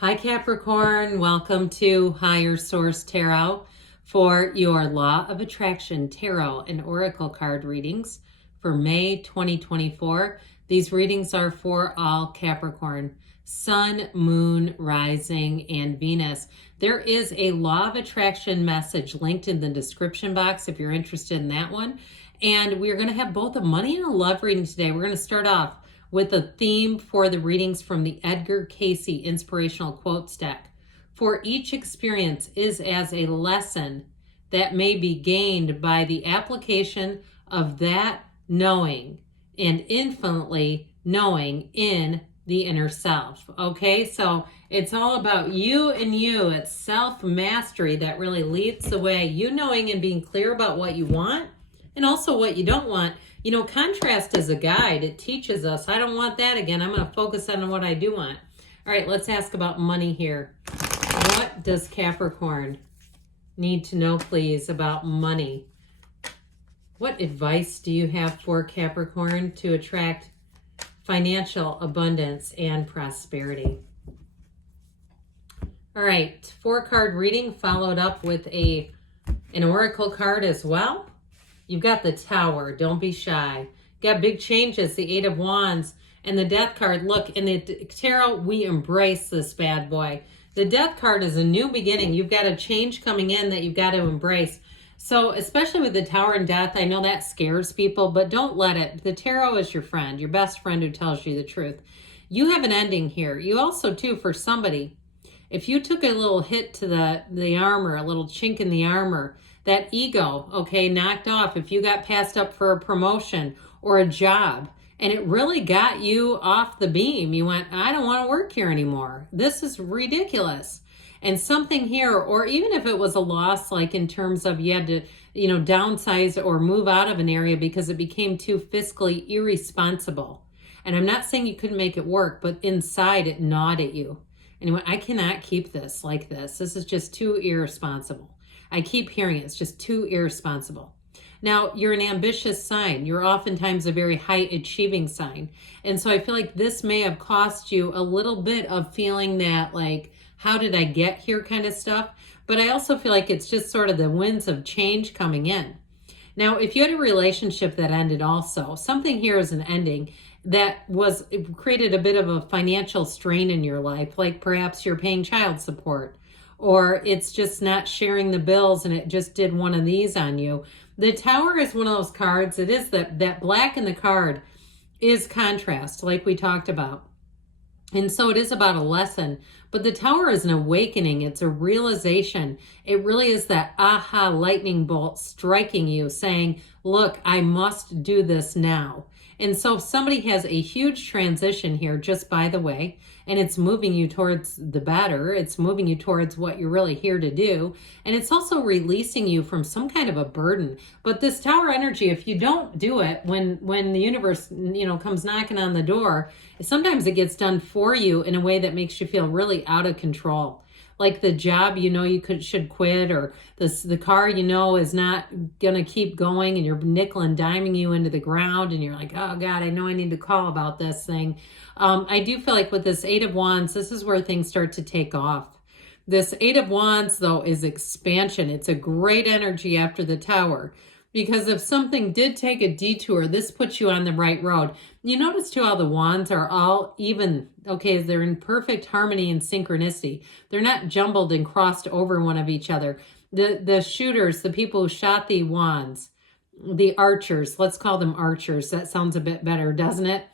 Hi Capricorn, welcome to Higher Source Tarot for your Law of Attraction Tarot and Oracle card readings for May 2024. These readings are for all Capricorn, Sun, Moon, Rising, and Venus. There is a Law of Attraction message linked in the description box if you're interested in that one. And we're going to have both a money and a love reading today. We're going to start off with a theme for the readings from the Edgar Cayce Inspirational Quotes deck. For each experience is as a lesson that may be gained by the application of that knowing and infinitely knowing in the inner self. Okay, so it's all about you and you. It's self-mastery that really leads the way. You knowing and being clear about what you want and also what you don't want. You know, contrast is a guide. It teaches us, I don't want that again. I'm going to focus on what I do want. All right, let's ask about money here. What does Capricorn need to know, please, about money? What advice do you have for Capricorn to attract financial abundance and prosperity? All right, 4-card reading followed up with an oracle card as well. You've got the Tower. Don't be shy. Got big changes, the 8 of Wands, and the Death card. Look, in the tarot, we embrace this bad boy. The Death card is a new beginning. You've got a change coming in that you've got to embrace. So, especially with the Tower and Death, I know that scares people, but don't let it. The tarot is your friend, your best friend who tells you the truth. You have an ending here. You also, too, for somebody, if you took a little hit to the armor, a little chink in the armor, that ego, okay, knocked off, if you got passed up for a promotion or a job and it really got you off the beam, you went, I don't want to work here anymore. This is ridiculous. And something here, or even if it was a loss, like in terms of you had to, downsize or move out of an area because it became too fiscally irresponsible. And I'm not saying you couldn't make it work, but inside it gnawed at you. Anyway, I cannot keep this like this. This is just too irresponsible. I keep hearing it. It's just too irresponsible. Now, you're an ambitious sign. You're oftentimes a very high achieving sign. And so I feel like this may have cost you a little bit of feeling that, like, how did I get here kind of stuff. But I also feel like it's just sort of the winds of change coming in. Now, if you had a relationship that ended also, something here is an ending that it created a bit of a financial strain in your life, like perhaps you're paying child support, or it's just not sharing the bills and it just did one of these on you. The Tower is one of those cards. It is that black in the card is contrast, like we talked about. And so it is about a lesson, but the Tower is an awakening. It's a realization. It really is that aha lightning bolt striking you saying, look, I must do this now. And so if somebody has a huge transition here, just by the way, and it's moving you towards the better, it's moving you towards what you're really here to do. And it's also releasing you from some kind of a burden. But this Tower energy, if you don't do it when the universe, comes knocking on the door, sometimes it gets done for you in a way that makes you feel really out of control. Like the job, you should quit, or the car, is not going to keep going, and you're nickel and diming you into the ground, and you're like, oh God, I know I need to call about this thing. I do feel like with this 8 of Wands, this is where things start to take off. This 8 of Wands, though, is expansion. It's a great energy after the Tower. Because if something did take a detour, this puts you on the right road. You notice too how the wands are all even, okay, they're in perfect harmony and synchronicity. They're not jumbled and crossed over one of each other. The shooters, the people who shot the wands, the archers, let's call them archers. That sounds a bit better, doesn't it?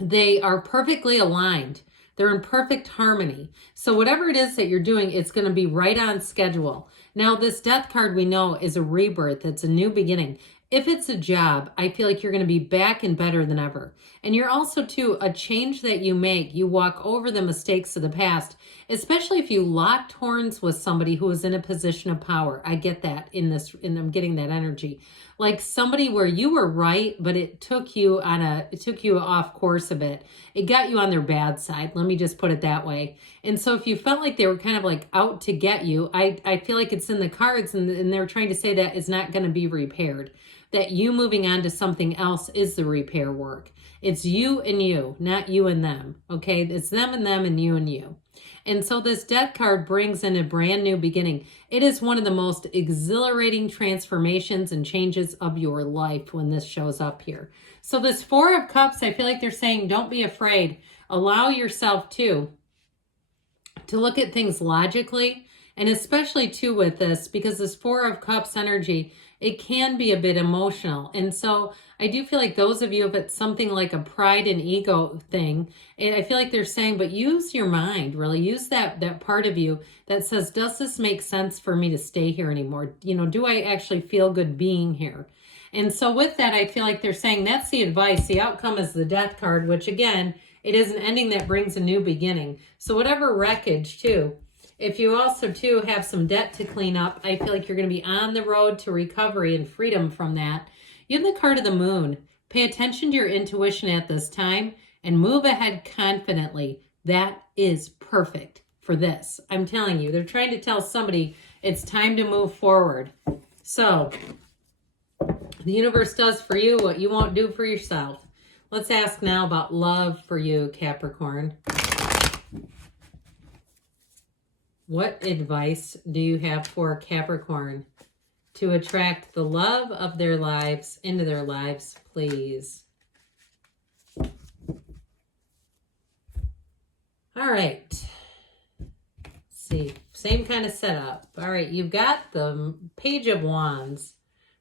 They are perfectly aligned. They're in perfect harmony. So whatever it is that you're doing, it's going to be right on schedule. Now, this Death card we know is a rebirth. It's a new beginning. If it's a job, I feel like you're going to be back and better than ever. And you're also, too, a change that you make. You walk over the mistakes of the past, especially if you locked horns with somebody who is in a position of power. I get that I'm getting that energy. Like somebody where you were right, but it took you off course a bit. It got you on their bad side. Let me just put it that way. And so if you felt like they were kind of like out to get you, I feel like it's in the cards and they're trying to say that it's not going to be repaired. That you moving on to something else is the repair work. It's you and you, not you and them. Okay, it's them and you and you. And so this Death card brings in a brand new beginning. It is one of the most exhilarating transformations and changes of your life when this shows up here. So this Four of Cups, I feel like they're saying, don't be afraid. Allow yourself to look at things logically, and especially too with this, because this Four of Cups energy, it can be a bit emotional. And so I do feel like those of you, if it's something like a pride and ego thing, I feel like they're saying, but use your mind, really use that part of you that says, does this make sense for me to stay here anymore? You know, do I actually feel good being here? And so with that, I feel like they're saying that's the advice. The outcome is the Death card, which again, it is an ending that brings a new beginning. So whatever wreckage too, if you also too have some debt to clean up, I feel like you're going to be on the road to recovery and freedom from that. You have the card of the Moon. Pay attention to your intuition at this time and move ahead confidently. That is perfect for this. I'm telling you, they're trying to tell somebody it's time to move forward. So the universe does for you what you won't do for yourself. Let's ask now about love for you, Capricorn. What advice do you have for Capricorn to attract the love of their lives into their lives, please? All right. Let's see, same kind of setup. All right, you've got the Page of Wands,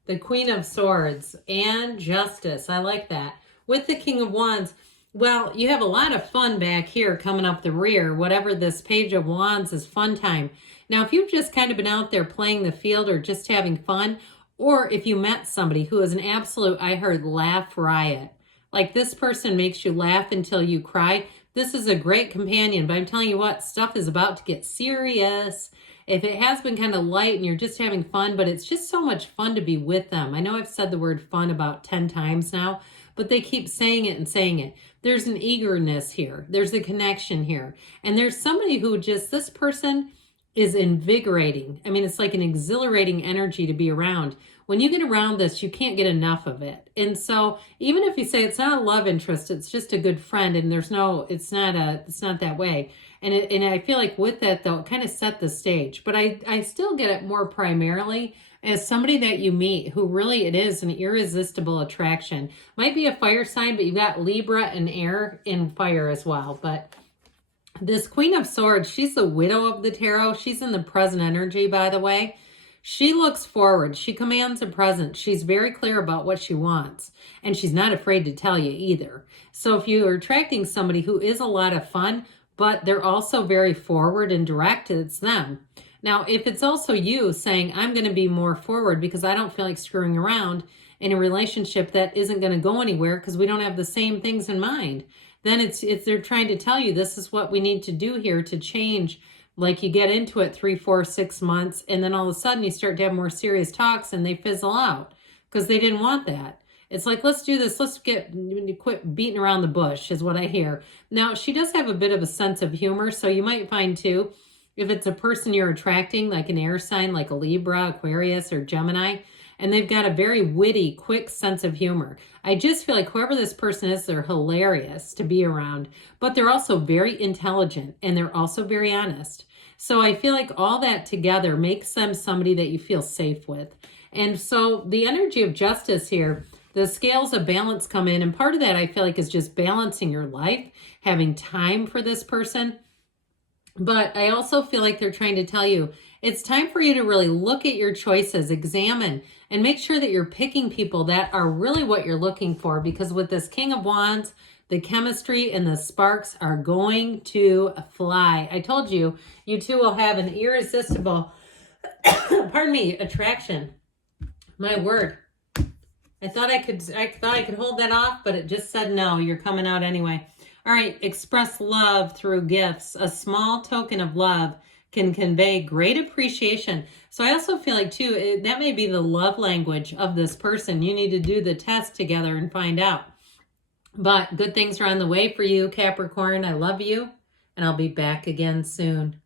the Queen of Swords, and Justice. I like that. With the King of Wands, well, you have a lot of fun back here coming up the rear. Whatever this Page of Wands is, fun time. Now, if you've just kind of been out there playing the field or just having fun, or if you met somebody who is an absolute, I heard, laugh riot, like this person makes you laugh until you cry, this is a great companion. But I'm telling you what, stuff is about to get serious. If it has been kind of light and you're just having fun, but it's just so much fun to be with them. I know I've said the word fun about 10 times now, but they keep saying it and saying it. There's an eagerness here. There's a connection here. And there's somebody who just, this person is invigorating. I mean, it's like an exhilarating energy to be around. When you get around this, you can't get enough of it. And so even if you say it's not a love interest, it's just a good friend, and there's no, it's not that way. And I feel like with that though, it kind of set the stage. But I still get it more primarily as somebody that you meet who really, it is an irresistible attraction. Might be a fire sign, but you've got Libra and air in fire as well. But this Queen of Swords, she's the widow of the tarot. She's in the present energy, by the way. She looks forward. She commands a present. She's very clear about what she wants. And she's not afraid to tell you either. So if you are attracting somebody who is a lot of fun, but they're also very forward and direct, it's them. Now, if it's also you saying, I'm going to be more forward because I don't feel like screwing around in a relationship that isn't going to go anywhere because we don't have the same things in mind, then it's they're trying to tell you this is what we need to do here to change. Like you get into it 3, 4, 6 months, and then all of a sudden you start to have more serious talks and they fizzle out because they didn't want that. It's like, let's do this. Let's quit beating around the bush is what I hear. Now, she does have a bit of a sense of humor. So you might find too, if it's a person you're attracting, like an air sign, like a Libra, Aquarius, or Gemini, and they've got a very witty, quick sense of humor. I just feel like whoever this person is, they're hilarious to be around, but they're also very intelligent and they're also very honest. So I feel like all that together makes them somebody that you feel safe with. And so the energy of Justice here, the scales of balance come in, and part of that I feel like is just balancing your life, having time for this person. But I also feel like they're trying to tell you it's time for you to really look at your choices, examine, and make sure that you're picking people that are really what you're looking for. Because with this King of Wands, the chemistry and the sparks are going to fly. I told you, you two will have an irresistible, pardon me, attraction. My word. I thought I could hold that off, but it just said no. You're coming out anyway. All right, express love through gifts. A small token of love can convey great appreciation. So I also feel like too, that may be the love language of this person. You need to do the test together and find out. But good things are on the way for you, Capricorn. I love you, and I'll be back again soon.